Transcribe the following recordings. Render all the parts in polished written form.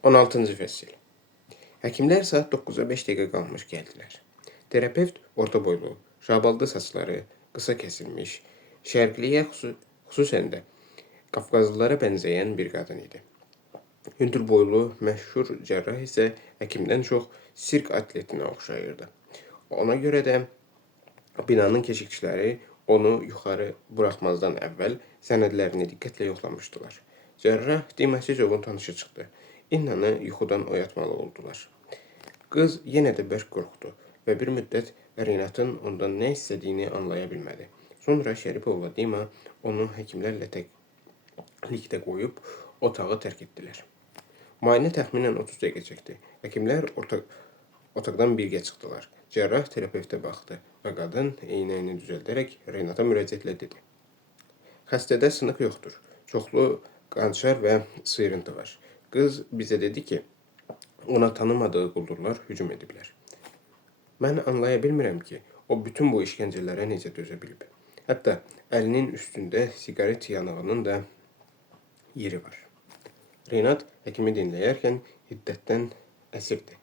16-cı fəsil. Həkimlər saat 9-a 5 dəqiqə qalmış gəldilər. Terapevt orta boylu, şabaldı saçları, qısa kəsilmiş, şərqliyə xüsusən də Qafqazlılara bənzəyən bir qadın idi. Hündür boylu, məşhur cərrah isə həkimdən çox sirk atletinə oxşayırdı. Ona görə də binanın keşikçiləri onu yuxarı buraxmazdan əvvəl sənədlərini diqqətlə yoxlamışdılar. Cərrah Dimasicovun tanışı çıxdı. İnnanı yuxudan oyatmalı oldular. Qız yenə də bərk qorxdu və bir müddət Renatın ondan nə istədiyini anlaya bilmədi. Sonra Şəripovla Dima onu həkimlərlə təklikdə qoyub otağı tərk etdilər. Müayinə təxminən 30 dəqiqə çəkdi. Həkimlər otaqdan birgə çıxdılar. Cərrah terapeutə baxdı və qadın eynəyini düzəldərək Renata müraciətlə dedi. Xəstədə sınıq yoxdur. Çoxlu qançar və sıyrıntı var. Qız bizə dedi ki, ona tanımadığı quldurlar hücum ediblər. Mən anlaya bilmirəm ki, o bütün bu işgəncələrə necə dözə bilib. Hətta əlinin üstündə sigaret yanığının da yeri var. Renat həkimi dinləyərkən hiddətdən əsirdi.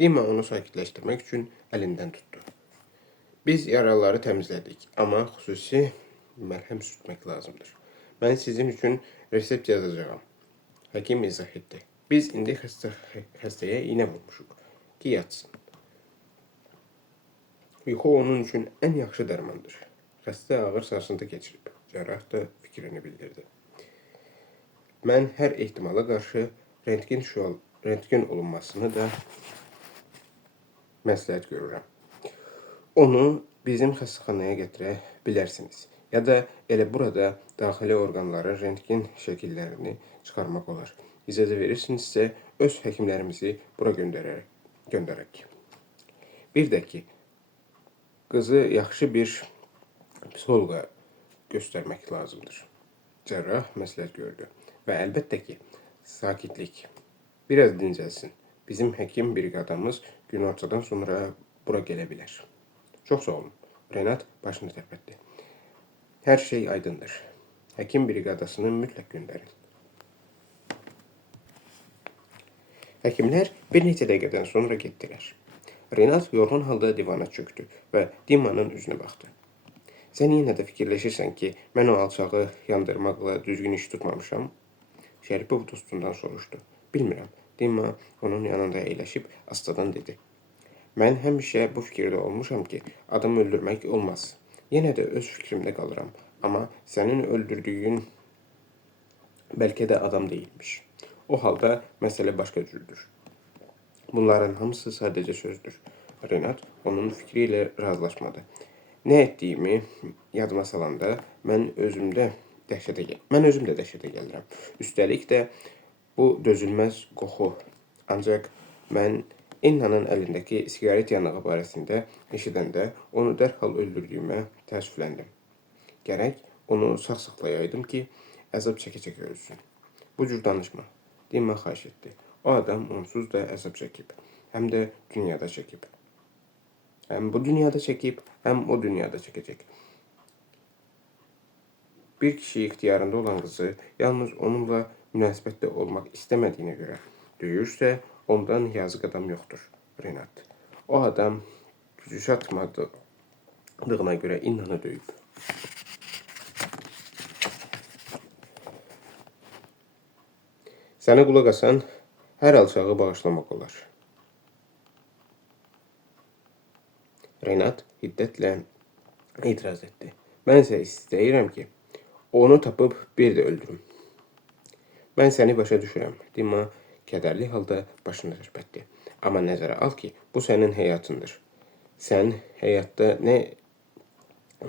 Dima onu sakitləşdirmək üçün əlindən tutdu. Biz yaraları təmizlədik, amma xüsusi məlhəm sürtmək lazımdır. Mən sizin üçün resept yazacağam. Həkim izah etdi. Biz indi xəstəyə iynə vurmuşuq ki, yatsın. Yuxu onun üçün ən yaxşı dərmandır. Xəstə ağır sarsıntı keçirib. Cərrah da fikrini bildirdi. Mən hər ehtimala qarşı rentgen olunmasını da məsləhət görürəm. Onu bizim xəstəxanaya gətirə bilərsiniz. Ya da elə burada daxili orqanların rentgen şəkillərini çıxarmaq olar. İcazə verirsinizsə, öz həkimlərimizi bura göndərək. Bir də ki, qızı yaxşı bir psixoloqa göstərmək lazımdır. Cərrah məsləhət gördü. Və əlbəttə ki, sakitlik. Biraz dincəlsin. Bizim həkim briqadamız günortadan sonra bura gələ bilər. Çox sağ olun. Renat başını tərpətdi. Hər şey aydındır. Həkim briqadasını mütləq göndərin. Həkimlər bir neçə dəqiqədən sonra getdilər. Renat yorğun halda divana çöktü və Dimanın üzünə baxdı. Sən yenə də fikirləşirsən ki, mən o alçağı yandırmaqla düzgün iş tutmamışam? Şəripov dostundan soruşdu. Bilmirəm. Dima onun yanında əyləşib astadan dedi. Mən həmişə bu fikirdə olmuşam ki, adam öldürmək olmaz. Yenə də öz fikrimdə qalıram. Amma sənin öldürdüyün bəlkə də adam deyilmiş. O halda məsələ başqa cürdür. Bunların hamısı sadəcə sözdür. Renat onun fikri ilə razılaşmadı. Nə etdiyimi yadıma salanda mən özüm də dəhşətə gəlirəm. Üstəlik də bu dözülməz qoxu. Ancaq mən İnnanın əlindəki sigaret yanığı barəsində eşidəndə onu dərhal öldürdüyümə təəssüfləndim. Gərək onu sağ saxlayaydım ki, əzab çəkə-çəkə ölsün. Bu cür danışma. Dima xahiş etdi. O adam onsuz da əzab çəkib. Həm də dünyada çəkib. Həm bu dünyada çəkib, həm o dünyada çəkəcək. Bir kişi ixtiyarında olan qızı yalnız onunla münasibətdə olmaq istəmədiyinə görə döyürsə, ondan yazıq adam yoxdur, Renat. O adam gücü çatmadığına görə İnnanı döyüb. Sənə qulaq asan, hər alçağı bağışlamaq olar. Renat hiddətlə etiraz etdi. Mən isə istəyirəm ki, onu tapıb bir də öldürüm. Mən səni başa düşürəm. Dima kədərli halda başını tərpətdi. Amma nəzərə al ki, bu sənin həyatındır. Sən həyatda nə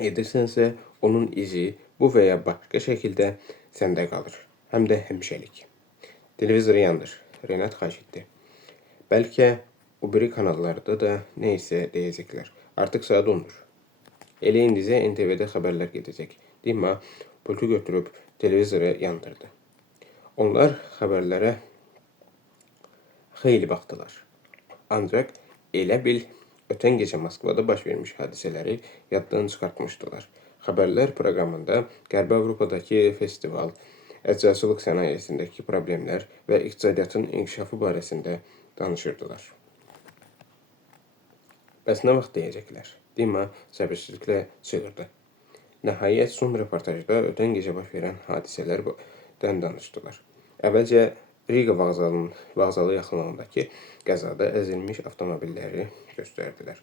edirsənsə, onun izi bu və ya başqa şəkildə səndə qalır. Həm də həmişəlik. Televizoru yandır. Renat xahiş etdi. Bəlkə o biri kanallarda da nə isə deyəcəklər. Artıq saat 10-dur. Elə indicə NTV-də xəbərlər gedəcək. Dima pultu götürüb televizoru yandırdı. Onlar xəbərlərə xeyli baxdılar. Ancaq elə bil ötən gecə Moskvada baş vermiş hadisələri yaddan çıxartmışdılar. Xəbərlər proqramında Qərbi Avropadakı festival, əczaçılıq sənayesindəki problemlər və iqtisadiyyatın inkişafı barəsində danışırdılar. Bəs nə vaxt deyəcəklər? Dima səbirsizliklə çığırdı. Nəhayət son reportajda ötən gecə baş verən hadisələrdən danışdılar. Əvvəlcə Riga vağzalı yaxınlığındakı qəzada əzilmiş avtomobilləri göstərdilər.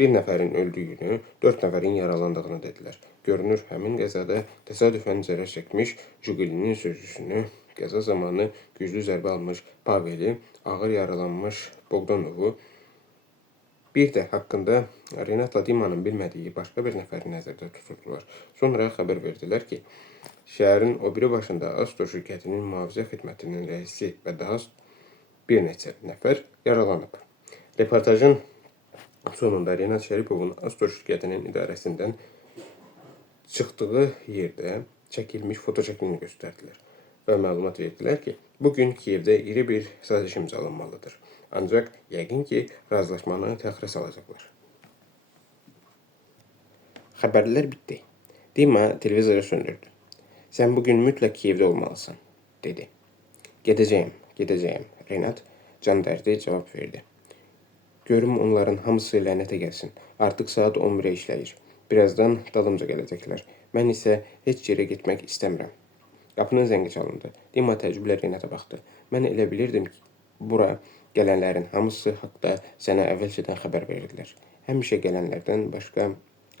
Bir nəfərin öldüyünü, 4 nəfərin yaralandığını dedilər. Görünür, həmin qəzada təsadüfən zərər çəkmiş Jigulinin sürücüsünü, qəza zamanı güclü zərbə almış Paveli, ağır yaralanmış Bogdanovu, bir də haqqında Renatla Dimanın bilmədiyi başqa bir nəfəri nəzərdə tuturdular. Sonra xəbər verdilər ki, şəhərin o biri başında Astor şirkətinin mühafizə xidmətinin rəisi və daha bir neçə nəfər yaralanıb. Reportajın sonunda Renat Şəripovun Astor şirkətinin idarəsindən çıxdığı yerdə çəkilmiş fotoçəkini göstərdilər və məlumat verdilər ki, bugün Kiyevdə iri bir saziş imzalanmalıdır. Ancaq yəqin ki, razılaşmanı təxirə salacaqlar. Xəbərlər bitdi. Dima televizoru söndürdü. Sən bugün mütləq Kiyevdə olmalısan, dedi. Gedəcəyim, Renat can dərdi cavab verdi. Görüm onların hamısı lənətə gəlsin. Artıq saat 11-ə işləyir. Birazdan dalımca gələcəklər. Mən isə heç yerə getmək istəmirəm. Qapının zəngi çalındı. Dima təəccüblə Renata baxdı. Mən elə bilirdim ki, bura gələnlərin hamısı haqda sənə əvvəlcədən xəbər verirlər. Həmişə gələnlərdən başqa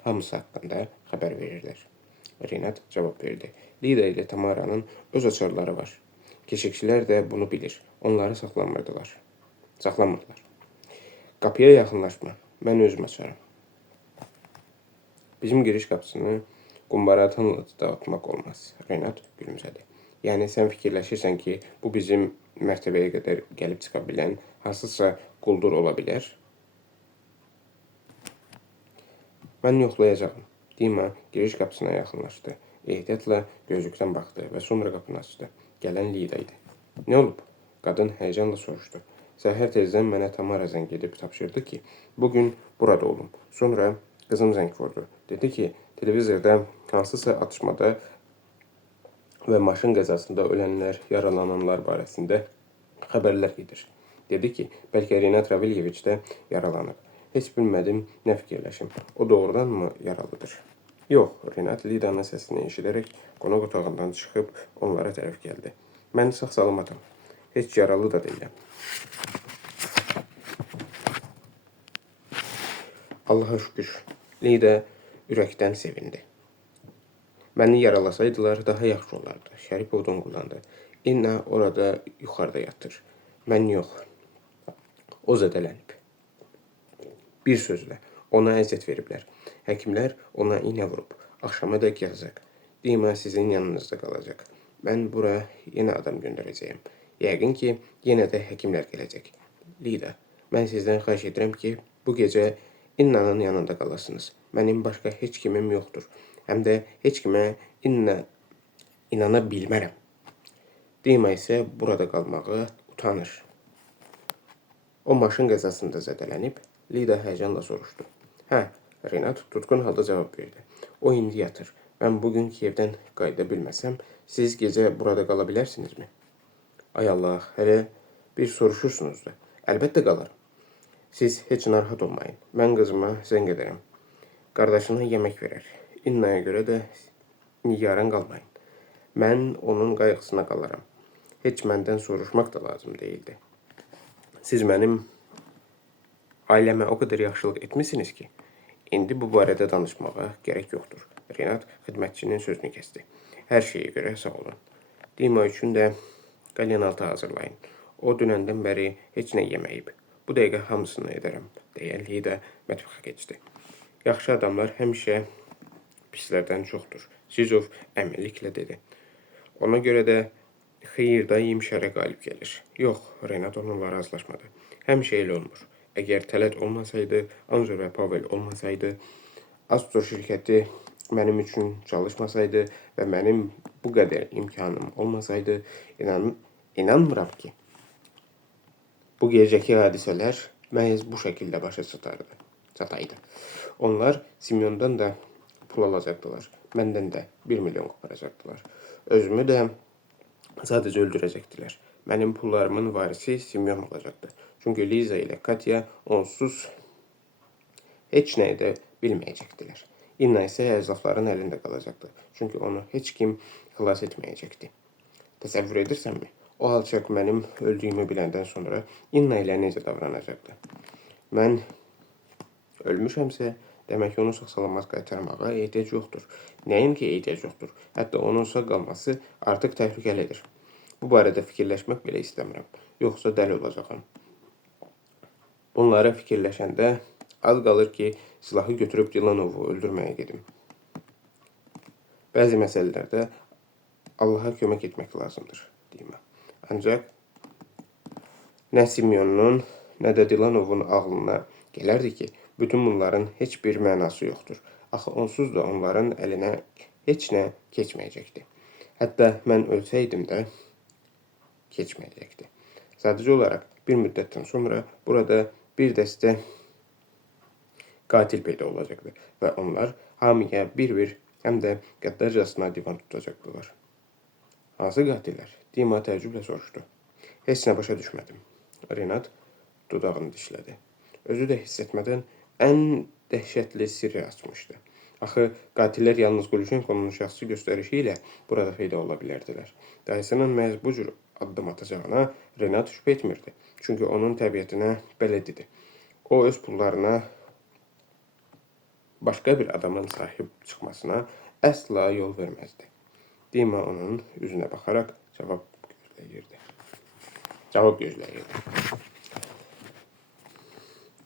hamısı haqqında xəbər verirlər. Renat cavab verdi. Lida ilə Tamaranın öz açarları var. Keşikçilər də bunu bilir. Onları saxlamırlar. Qapıya yaxınlaşma. Mən özüm açarım. Bizim giriş qapısını qumbaratanla dağıtmaq olmaz. Renat gülümsədi. Yəni sən fikirləşirsən ki, bu bizim mərtəbəyə qədər gəlib çıxa bilən hansısa quldur ola bilər? Mən yoxlayacağım. Dima giriş qapısına yaxınlaşdı. Ehtiyatla gözlükdən baxdı və sonra qapını açdı. Gələn Lida idi. Nə olub? Qadın həyəcanla soruşdu. Səhər tezdən mənə Tamara zəng edib tapşırdı ki, bugün burada olum. Sonra qızım zəng vurdu. Dedi ki, televizorda hansısa atışmada və maşın qəzasında ölənlər, yaralananlar barəsində xəbərlər gedir. Dedi ki, bəlkə Renat Ravelyeviç də yaralanıb. Heç bilmədim, nə fikirləşim. O doğrudan mı yaralıdır? Yox, Renat Lidanın səsini eşidərək qonaq otağından çıxıb onlara tərəf gəldi. Mən sağ-salamatam. Heç yaralı da deyiləm. Allaha şükür. Lida ürəkdən sevindi. Məni yaralasaydılar daha yaxşı olardı. Şəripov donquldandı. İnna orada yuxarıda yatır. Mən yox. O zədələnib. Bir sözlə, ona əziyyət veriblər. Həkimlər ona iynə vurub. Axşamadək yatacaq. Dima sizin yanınızda qalacaq. Mən bura yenə adam göndərəcəyəm. Yəqin ki, yenə də həkimlər gələcək. Lida, mən sizdən xahiş edirəm ki, bu gecə İnnanın yanında qalasınız. Mənim başqa heç kimim yoxdur. Həm də heç kimə inana bilmərəm. Dima isə burada qalmağı utanır. O maşın qəzasında zədələnib, Lida həyəcanla soruşdu. Hə, Renat tutqun halda cavab verdi. O indi yatır. Mən bugün Kiyevdən qayıda bilməsəm, siz gecə burada qala bilərsinizmi? Ay Allah, hələ bir soruşursunuz da. Əlbəttə qalarım. Siz heç narahat olmayın. Mən qızıma zəng edərəm. Qardaşına yemək verər. İnnaya görə də nigaran qalmayın. Mən onun qayğısına qalaram. Heç məndən soruşmaq da lazım deyildi. Siz mənim ailəmə o qədər yaxşılıq etmişsiniz ki, indi bu barədə danışmağa gərək yoxdur. Renat xidmətçinin sözünü kəsdi. Hər şeyə görə sağ olun. Dima üçün də qalyanaltı hazırlayın. O dünəndən bəri heç nə yeməyib. Bu dəqiqə hamısını edərəm, deyə Lida mətbəxə keçdi. Yaxşı adamlar həmişə pislərdən çoxdur. Sizov əminliklə dedi. Ona görə də xeyir daim şərə qalib gəlir. Yox, Renat onunla razılaşmadı. Həmişə elə olmur. Əgər Tələt olmasaydı, Anzor və Pavel olmasaydı, Astor şirkəti mənim üçün çalışmasaydı və mənim bu qədər imkanım olmasaydı, inanmıram ki, bu gecəki hadisələr məhz bu şəkildə başa çataydı. Onlar Simeondan da pul alacaqdılar. Məndən də 1 milyon qoparacaqdılar. Özümü də Sadece öldürəcəkdilər. Mənim pullarımın varisi Simyon olacaqdı. Çünki Liza ilə Katya onsuz heç nə edə bilməyəcəkdilər. İnna isə ərzaqların əlində qalacaqdı. Çünki onu heç kim xilas etməyəcəkdi. Təsəvvür edirsənmi? O alçaq mənim öldüyümü biləndən sonra İnna ilə necə davranacaqdı? Mən ölmüşəmsə, demək onu sağ-salamat qaytarmağa ehtiyac yoxdur. Nəinki ehtiyac yoxdur. Hətta onun sağ qalması artıq təhlükəlidir. Bu barədə fikirləşmək belə istəmirəm. Yoxsa dəli olacağam. Bunları fikirləşəndə az qalır ki, silahı götürüb Dilanovu öldürməyə gedim. Bəzi məsələlərdə Allaha kömək etmək lazımdır, deyim. Ancaq nə Simyonun, nə də Dilanovun ağlına gələrdi ki, bütün bunların heç bir mənası yoxdur. Axı onsuz da onların əlinə heç nə keçməyəcəkdi. Hətta mən ölsəydim də keçməyəcəkdi. Sadəcə olaraq bir müddətdən sonra burada bir dəstə qatil peyda olacaqdı və onlar hamıya bir-bir həm də qəddarcasına divan tutacaqdılar. Hansı qatillər? Dima təəccüblə soruşdu. Heç nə başa düşmədim. Renat dodağını dişlədi. Özü də hiss etmədən ən dəhşətli sirri açmışdı. Axı qatillər yalnız Qulşenkonun şəxsi göstərişi ilə burada peyda ola bilərdilər. Dayısının məhz bu cür addım atacağına Renat şübhə etmirdi. Çünki onun təbiətinə belə dedi. O öz pullarına başqa bir adamın sahib çıxmasına əsla yol verməzdi. Dima onun üzünə baxaraq cavab gözləyirdi.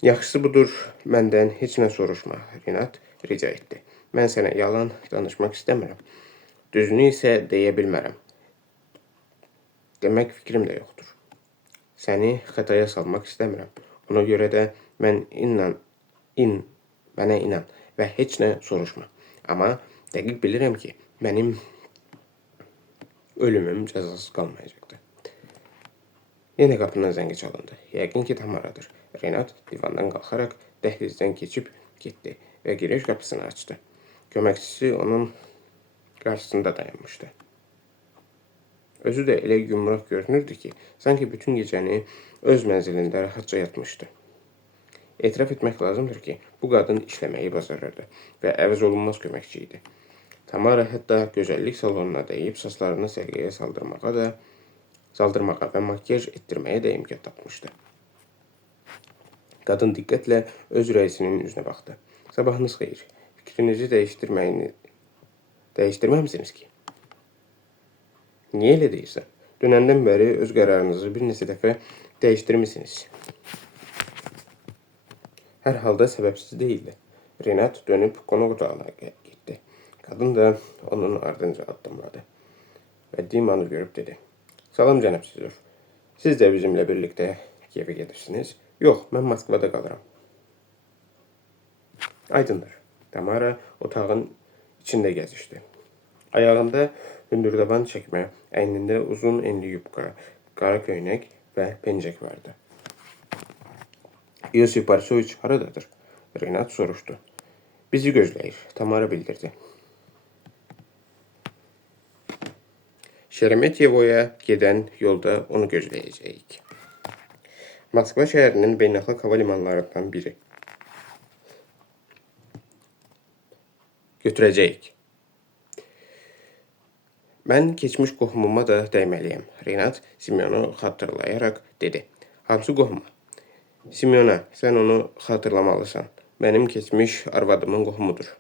Yaxşısı budur, məndən heç nə soruşma, Renat rica etdi. Mən sənə yalan danışmaq istəmirəm. Düzünü isə deyə bilmərəm. Demək fikrim də yoxdur. Səni xətaya salmaq istəmirəm. Ona görə də mənə inan və heç nə soruşma. Amma dəqiq bilirəm ki, mənim ölümüm cəzasız qalmayacaqdı. Yenə qapının zəngi çalındı. Yəqin ki, Tamaradır. Renat divandan qalxaraq dəhlizdən keçib getdi və giriş qapısını açdı. Köməkçisi onun qarşısında dayanmışdı. Özü də elə yumruq görünürdü ki, sanki bütün gecəni öz mənzilində rahatca yatmışdı. Etiraf etmək lazımdır ki, bu qadın işləməyi bacarırdı və əvəz olunmaz köməkçi idi. Tamara hətta gözəllik salonuna dəyib saçlarını səliqəyə saldırmağa və makyaj etdirməyə də imkan tapmışdı. Qadın diqqətlə öz rəisinin üzünə baxdı. Sabahınız xeyir. Fikrinizi dəyişdirməmisiniz ki? Niyə elə deyirsən? Dünəndən bəri öz qərarınızı bir neçə dəfə dəyişdirmisiniz. Hər halda səbəbsiz deyildi. Renat dönüb qonaq otağına getdi. Qadın da onun ardınca addımladı və Dimanı görüb dedi. Salam cənab Sizov. Siz də bizimlə birlikdə Kiyevə gedirsiniz? Yox, mən Moskvada qalıram. Aydındır. Tamara otağın içində gəzişdi. Ayağında hündürdaban çəkmə, əynində uzun enli yubka, qara köynək və pencək vardı. Yosif Barsoviç haradadır? Renat soruşdu. Bizi gözləyir, Tamara bildirdi. Şeremetyevoya gedən yolda onu gözləyəcəyik. Moskva şəhərinin beynəlxalq hava limanlarından biri. Götürəcəyik. Mən keçmiş qohumuma da dəyməliyəm. Renat Simyonu xatırlayaraq dedi. Hansı qohuma? Simyona, sən onu xatırlamalısan. Mənim keçmiş arvadımın qohumudur.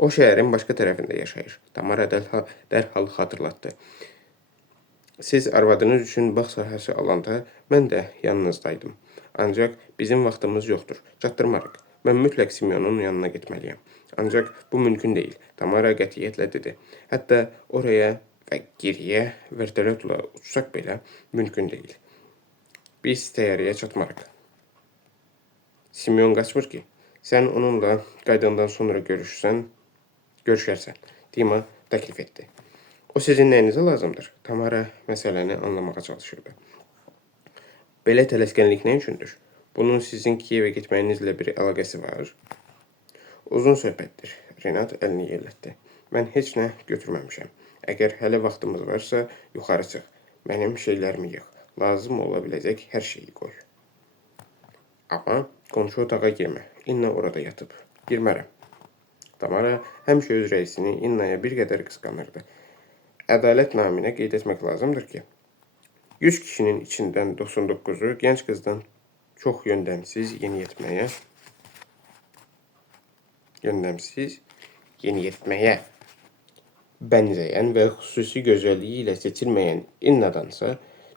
O şəhərin başqa tərəfində yaşayır. Tamara dərhal xatırlatdı. Siz arvadınız üçün bağ sahəsi alanda mən də yanınızdaydım. Ancaq bizim vaxtımız yoxdur. Çatdırmarıq. Mən mütləq Simyonun yanına getməliyəm. Ancaq bu mümkün deyil. Tamara qətiyyətlə dedi. Hətta oraya və geriyə vertolyotla uçsaq belə mümkün deyil. Biz təyyarəyə çatmarıq. Simyon qaçmır ki. Sən onunla qaydandan sonra görüşərsən. Dima təklif etdi. O sizin nəyinizə lazımdır? Tamara məsələni anlamağa çalışırdı. Belə tələskənlik nə üçündür? Bunun sizin Kiyevə getməyinizlə bir əlaqəsi var. Uzun söhbətdir. Renat əlini yellətdi. Mən heç nə götürməmişəm. Əgər hələ vaxtımız varsa, yuxarı çıx. Mənim şeylərimi yığ. Lazım ola biləcək hər şeyi qoy. Amma qonşu otağa girmə. İnna orada yatıb. Girmərəm. Tamara həmişə öz rəisini İnnaya bir qədər qısqanırdı. Ədalət naminə qeyd etmək lazımdır ki, 100 kişinin içindən 99-u gənc qızdan çox yöndəmsiz yeniyetməyə bənzəyən və xüsusi gözəlliyi ilə seçilməyən İnnadansa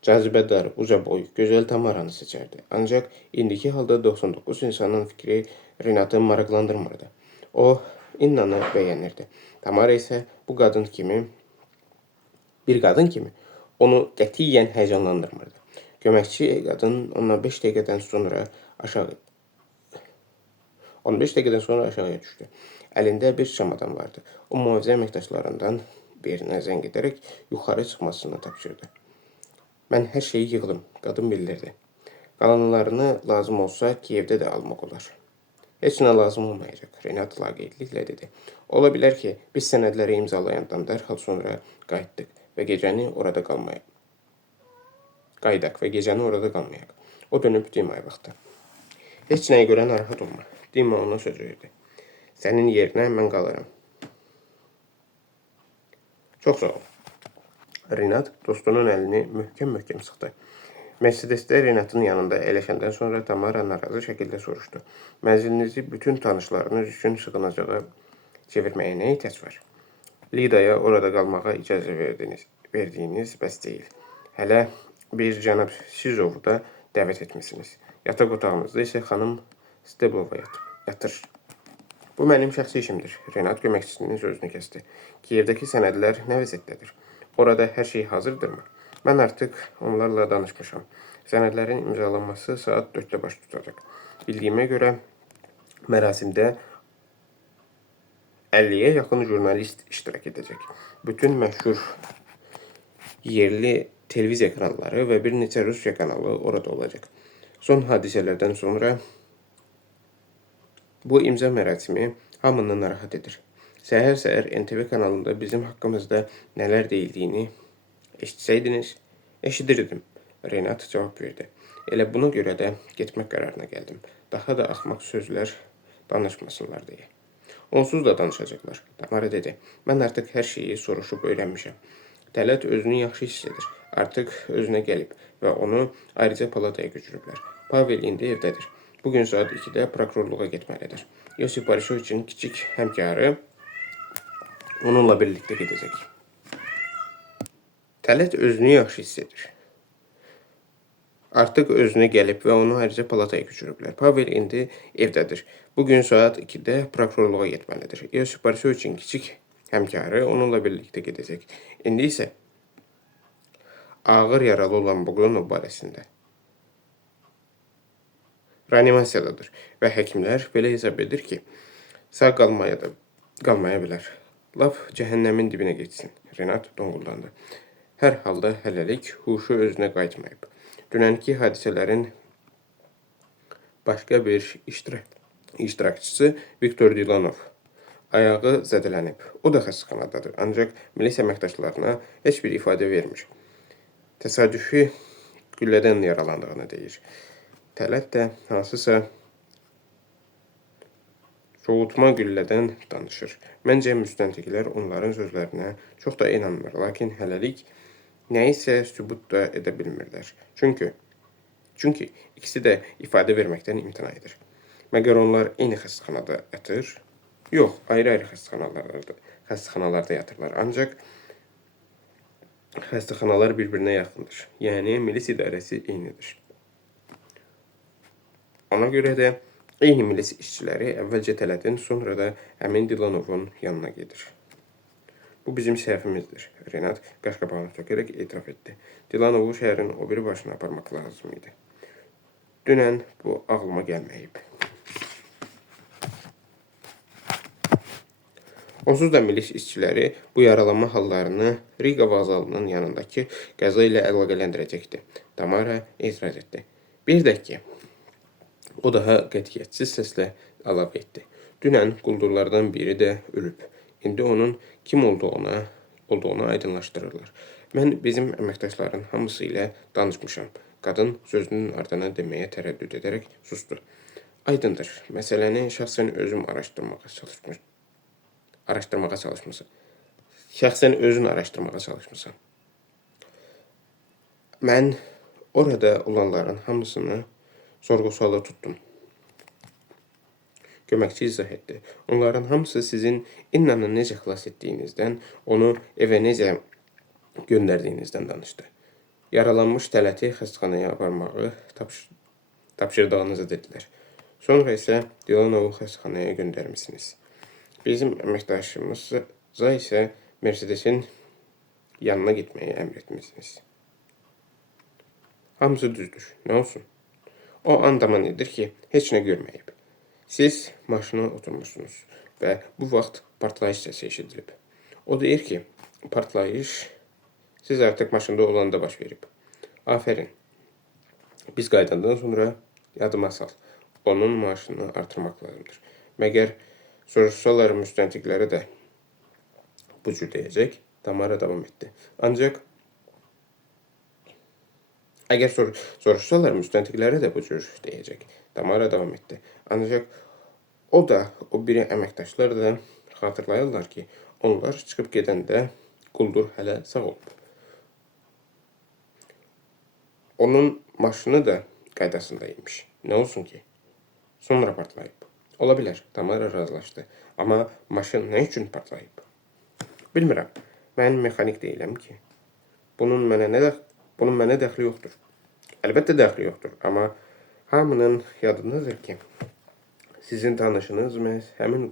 cazibədar, uca boy, gözəl Tamaranı seçərdi. Ancaq indiki halda 99 insanın fikri Renatı maraqlandırmırdı. O, İnnanı bəyənirdi. Tamara isə bir qadın kimi onu qətiyyən həyəcanlandırmırdı. Köməkçi qadın ona 5 dəqiqədən sonra aşağıya düşdü. Əlində bir çamadan vardı. O mühafizə əməkdaşlarından birinə zəng edərək yuxarı çıxmasını tapşırdı. Mən hər şeyi yığdım, qadın bildirdi. Qalanlarını lazım olsa Kiyevdə də almaq olar. Heç nə lazım olmayacaq, Renat laqeydliklə dedi. Ola bilər ki, biz sənədləri imzalayandan dərhal sonra qayıtdıq və gecəni orada qalmayaq. O dönüb Dimaya baxdı. Heç nəyə görə narahat olma. Dima ona söz verdi. Sənin yerinə mən qalaram. Çox sağ ol. Renat dostunun əlini möhkəm sıxdı. Mercedesdə Renatın yanında əyləşəndən sonra Tamara narazı şəkildə soruşdu. Mənzilinizi bütün tanışlarınız üçün sığınacağa çevirməyə nə ehtiyac var? Lidaya orada qalmağa icazə verdiyiniz bəs deyil. Hələ bir cənab Sizovu da dəvət etmişsiniz. Yataq otağınızda isə xanım Steblova yatır. Bu mənim şəxsi işimdir. Renat köməkçisinin sözünü kəsdi. Kiyevdəki sənədlər nə vəziyyətdədir? Orada hər şey hazırdırmı? Mən artıq onlarla danışmışam. Sənədlərin imzalanması saat 4-də baş tutacaq. Bildiyimə görə mərasimdə 50-yə yaxın jurnalist iştirak edəcək. Bütün məşhur yerli televiziya kanalları və bir neçə Rusiya kanalı orada olacaq. Son hadisələrdən sonra bu imza mərasimi hamını narahat edir. Səhər NTV kanalında bizim haqqımızda nələr deyildiyini eşitsəydiniz, eşidirdim. Renat cavab verdi. Elə buna görə də getmək qərarına gəldim. Daha da axmaq sözlər danışmasınlar deyə. Onsuz da danışacaqlar. Tamara dedi. Mən artıq hər şeyi soruşub öyrənmişəm. Tələt özünü yaxşı hiss edir. Artıq özünə gəlib və onu ayrıca palataya götürüblər. Pavel indi evdədir. Bugün saat 2-də prokurorluğa getməlidir. Yosif Borisoviçin kiçik həmkarı onunla birlikdə gedəcək. Tələt özünü yaxşı hiss edir. Artıq özünə gəlib və onu ayrıca palataya köçürüblər. Pavel indi evdədir. Bugün saat 2-də prokurorluğa getməlidir. Yosif Borisoviçin kiçik həmkarı onunla birlikdə gedəcək. İndi isə ağır yaralı olan Boqonov barəsində reanimasiyadadır və həkimlər belə hesab edir ki, sağ qalmaya bilər. Laf cəhənnəmin dibinə geçsin. Renat donquldandı. Hər halda hələlik huşu özünə qayıtmayıb. Dünənki hadisələrin başqa bir iştirakçısı Viktor Dilanov ayağı zədələnib. O da xəstəxanadadır. Ancaq milis əməkdaşlarına heç bir ifadə vermir. Təsadüfi güllədən yaralandığını deyir. Tələt də hansısa soğutma güllədən danışır. Məncə müstəntiqlər onların sözlərinə çox da inanmır. Lakin hələlik nə isə sübut da edə bilmirlər. Çünki ikisi də ifadə verməkdən imtina edir. Məgər onlar eyni xəstəxanada yatır? Yox, ayrı-ayrı xəstəxanalarda yatırlar. Ancaq xəstəxanalar bir-birinə yaxındır. Yəni, milis idarəsi eynidir. Ona görə də eyni milis işçiləri əvvəlcə Tələtin, sonra da həmin Dilanovun yanına gedir. Bu bizim səhvimizdir. Renat qaşqabağını tökərək etiraf etdi. Dilanovu şəhərin o biri başına aparmaq lazım idi. Dünən bu ağlıma gəlməyib. Onsuz da milis işçiləri bu yaralanma hallarını Riga vağzalının yanındakı qəza ilə əlaqələndirəcəkdi. Tamara etiraz etdi. Bir də ki, o daha qətiyyətsiz səslə əlavə etdi. Dünən quldurlardan biri də ölüb. İndi onun kim olduğunu aydınlaşdırırlar. Mən bizim əməkdaşların hamısı ilə danışmışam. Qadın sözünün ardına deməyə tərəddüd edərək sustu. Aydındır. Məsələni şəxsən özüm araşdırmağa çalışmışam. Şəxsən özün araşdırmağa çalışmışam. Mən orada olanların hamısını sorğu-suala tutdum. Köməkçi izah etdi. Onların hamısı sizin İnnanı necə xilas etdiyinizdən, onu evə necə göndərdiyinizdən danışdı. Yaralanmış Tələti xəstəxanaya aparmağı tapşırdığınızı dedilər. Sonra isə Dilanovu xəstəxanaya göndərmisiniz. Bizim əməkdaşımıza isə Mercedesin yanına getməyi əmr etmişsiniz. Hamısı düzdür. Nə olsun? O andaman edir ki, heç nə görməyib. Siz maşına oturmuşsunuz və bu vaxt partlayış səsi eşidilib. O deyir ki, partlayış siz artıq maşında olanda baş verib. Afərin. Biz qayıdandan sonra yadıma sal. Onun maaşını artırmaq lazımdır. Məgər soruşsalar müstəntiqləri də bu cür deyəcək. Tamara davam etdi. Ancaq əgər soruşsalar müstəntiqləri də bu cür deyəcək. Tamara davam etdi. Ancaq o da, o biri əməkdaşlar da xatırlayırlar ki, onlar çıxıb gedəndə quldur hələ sağ olub. Onun maşını da qaydasında imiş. Nə olsun ki? Sonra partlayıb. Ola bilər, Tamara razılaşdı. Amma maşın nə üçün partlayıb? Bilmirəm. Mən mexanik deyiləm ki. Bunun mənə dəxli yoxdur. Əlbəttə dəxli yoxdur. Amma hamının yadındadır ki, sizin tanışınız məhz həmin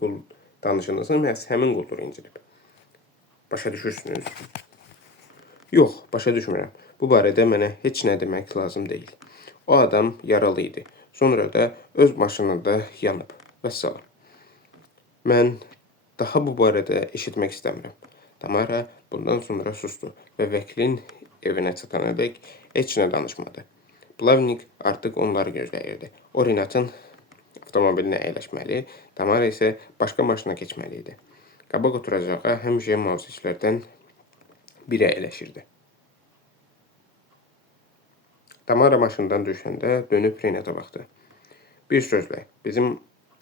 quldur incilib. Başa düşürsünüz? Yox, başa düşmürəm. Bu barədə mənə heç nə demək lazım deyil. O adam yaralı idi. Sonra da öz maşınında yanıb. Vəssalam. Mən daha bu barədə eşitmək istəmirəm. Tamara bundan sonra sustu və vəkilin evinə çatanadək heç nə danışmadı. Plavnik artıq onları gözləyirdi. O Renatın avtomobilinə əyləşməli, Tamara isə başqa maşına keçməli idi. Qabaq oturacağa həmişə mavzicilərdən biri əyləşirdi. Tamara maşından düşəndə dönüb Renata baxdı. Bir sözlə, bizim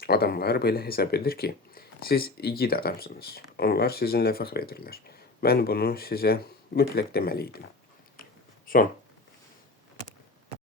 adamlar belə hesab edir ki, siz igid adamsınız. Onlar sizinlə fəxr edirlər. Mən bunu sizə mütləq deməliydim. Son.